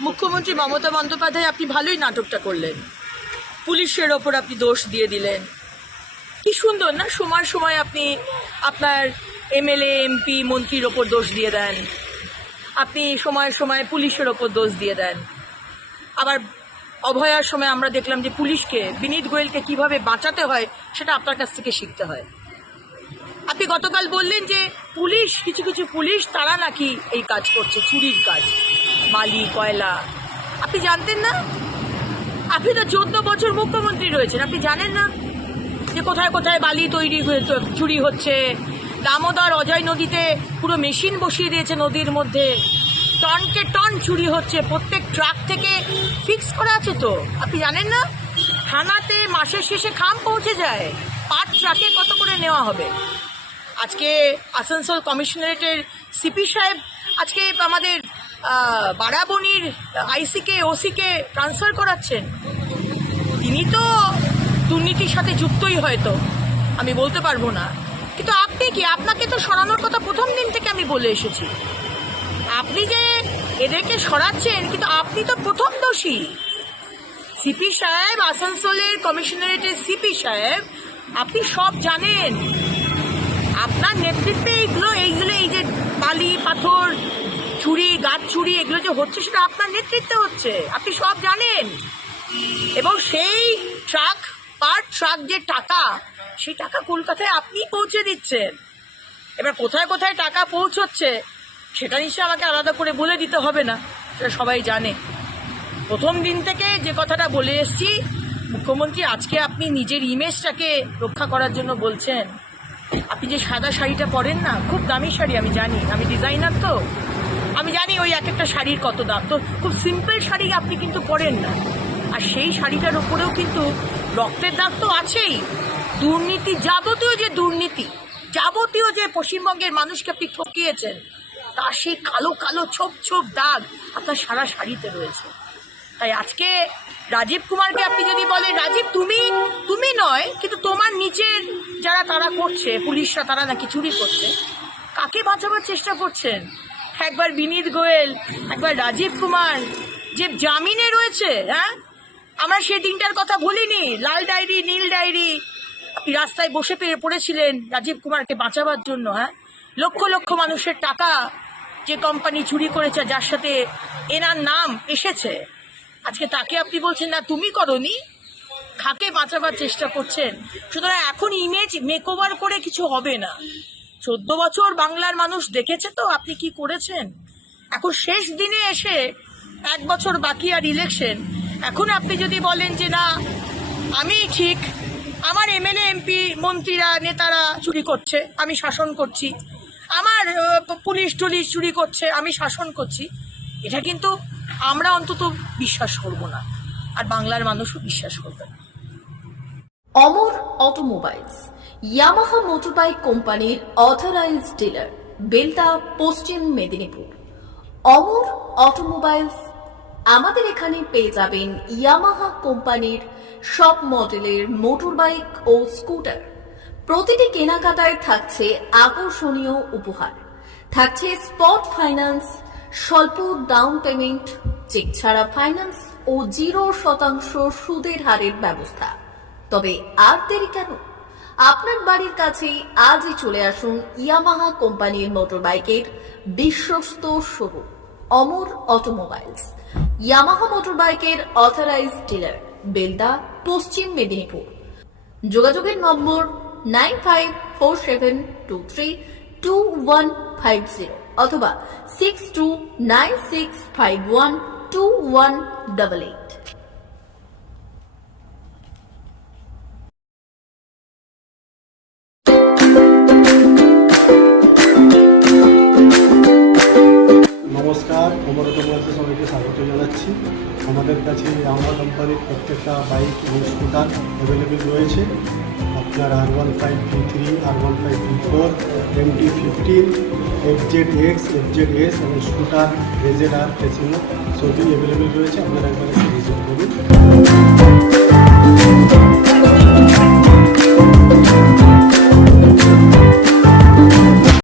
মুখ্যমন্ত্রী মমতা বন্দ্যোপাধ্যায়, আপনি ভালোই নাটকটা করলেন। পুলিশের ওপর আপনি দোষ দিয়ে দিলেন। কি সুন্দর না? সময় সময় আপনি আপনার এমএলএ, এমপি, মন্ত্রীর ওপর দোষ দিয়ে দেন। আপনি সময় সময় পুলিশের ওপর দোষ দিয়ে দেন। আবার অভয়ার সময় আমরা দেখলাম যে পুলিশকে, বিনীত গোয়েলকে কীভাবে বাঁচাতে হয়, সেটা আপনার কাছ থেকে শিখতে হয়। আপনি গতকাল বললেন যে পুলিশ, কিছু কিছু পুলিশ, তারা নাকি এই কাজ করছে, চুরির কাজ। বালি কয়লা। আপনি জানতেন না? আপনি তো চোদ্দ বছর মুখ্যমন্ত্রী রয়েছেন, আপনি জানেন না যে কোথায় কোথায় বালি তৈরি হয়ে, চুরি হচ্ছে। দামোদর অজয় নদীতে পুরো মেশিন বসিয়ে দিয়েছে নদীর মধ্যে। টনকে টন চুরি হচ্ছে, প্রত্যেক ট্রাক থেকে ফিক্স করা আছে তো, আপনি জানেন না? থানাতে মাসের শেষে খাম পৌঁছে যায়, পাঁচ ট্রাকে কত করে নেওয়া হবে? আজকে আসানসোল কমিশনারেটের সিপি সাহেব আজকে আমাদের আহ, বারাবণীর আইসিকে ওসিকে ট্রান্সফার করাচ্ছেন। তিনি তো দুর্নীতির সাথে যুক্তই হয়তো আমি বলতে পারব না। কিন্তু আপনি কি আপনাকে তো সরানোর কথা প্রথম দিন থেকে আমি বলে এসেছি। আপনি যে এদেরকে সরাচ্ছেন কিন্তু আপনি তো প্রথম দোষী। সিপি সাহেব আসানসোলের কমিশনারেটের সিপি সাহেব আপনি সব জানেন। আপনার নেতৃত্বে এইগুলো এইগুলো, এই যে বালি, পাথর চুরি গাছ ছুরি, এগুলো যে হচ্ছে সেটা আপনার নেতৃত্বে হচ্ছে। আপনি সব জানেন। এবং সেই ট্রাক পার ট্রাক যে টাকা, সেই টাকা কলকাতায় আপনি পৌঁছে দিচ্ছেন। এবার কোথায় কোথায় টাকা পৌঁছচ্ছে, সেটা নিশ্চয় আমাকে আলাদা করে বলে দিতে হবে না, সেটা সবাই জানে। প্রথম দিন থেকে যে কথাটা বলে এসছি, মুখ্যমন্ত্রী আজকে আপনি নিজের ইমেজটাকে রক্ষা করার জন্য বলছেন। আপনি যে সাদা শাড়িটা পরেন না, খুব দামি শাড়ি, আমি জানি। আমি ডিজাইনার তো। আমি জানি ওই এক একটা শাড়ির কত দাম। তো খুব সিম্পল শাড়ি আপনি কিন্তু পরেন না। আর সেই শাড়িটার উপরেও কিন্তু রক্তের দাগ তো আছেই। দুর্নীতি যাবতীয় যে দুর্নীতি, যাবতীয় যে পশ্চিমবঙ্গের মানুষকে আপনি ঠকিয়েছেন, তার সেই কালো কালো, ছোপ ছোপ দাগ আপনার সারা শাড়িতে রয়েছে। তাই আজকে রাজীব কুমারকে আপনি যদি বলেন, রাজীব, তুমি তুমি নয়, কিন্তু তোমার নিচের যারা, তারা করছে, পুলিশরা, তারা নাকি চুরি করছে, কাকে বাঁচাবার চেষ্টা করছেন? একবার বিনীত গোয়েল, একবার রাজীব কুমার, যে জামিনে রয়েছে হ্যাঁ? আমরা সেই দিনটার কথা ভুলিনি। লাল ডায়েরি, নীল ডায়েরি রাস্তায় বসে পেয়ে পড়েছিলেন রাজীব কুমারকে বাঁচাবার জন্য হ্যাঁ? লক্ষ লক্ষ মানুষের টাকা যে কোম্পানি চুরি করেছে, যার সাথে এনার নাম এসেছে। আজকে তাকে আপনি বলছেন, না, তুমি করনি। খাকে বাঁচাবার চেষ্টা করছেন? সুতরাং এখন ইমেজ মেকওভার করে কিছু হবে না। চোদ্দ বছর বাংলার মানুষ দেখেছে তো, আপনি কি করেছেন? এখন শেষ দিনে এসে এক বছর বাকি আর ইলেকশন এখন আপনি যদি বলেন যে, না, আমি ঠিক, আমার এমএলএ, এমপি, মন্ত্রীরা, নেতারা চুরি করছে, আমি শাসন করছি। আমার পুলিশ টুলিশ চুরি করছে, আমি শাসন করছি। এটা কিন্তু আমরা অন্তত বিশ্বাস করব না। আর বাংলার মানুষও বিশ্বাস করবে না। অমর অটোমোবাইলস, ইয়ামাহা মোটরবাইক কোম্পানির অথরাইজড ডিলার বেলদা পশ্চিম মেদিনীপুর। অমর অটোমোবাইলস, আমাদের এখানে পেয়ে যাবেন ইয়ামাহা কোম্পানির সব মডেলের মোটরবাইক ও স্কুটার। প্রতিটি কেনাকাটায় থাকছে আকর্ষণীয় উপহার। থাকছে স্পট ফাইন্যান্স স্বল্প ডাউন পেমেন্ট চেক ছাড়া ফাইন্যান্স ও জিরো শতাংশ সুদের হারের ব্যবস্থা। তবে আর দেরি কেন? আপনার বাড়ির কাছেই আজই চলে আসুন ইয়ামাহা কোম্পানির মোটরবাইকের বিশ্বস্ত শোরুম অমর অটোমোবাইলস ইয়ামাহা মোটরবাইকের অথরাইজড ডিলার বেলদা, পশ্চিম মেদিনীপুর। যোগাযোগের number nine five four seven two three two one five zero অথবা six two nine six five one two one double eight নমস্কার অমরত সবাইকে স্বাগত জানাচ্ছি। আমাদের কাছে আমার কোম্পানির প্রত্যেকটা বাইক এবং স্কুটার অ্যাভেলেবেল রয়েছে। আপনার R one five three three R one five three four M T fifteen F Z X F Z S এবং স্কুটার রেজেড আর ফেসিনো সবই অ্যাভেলেবেল রয়েছে। আপনারা একবার ভিজিট করুন।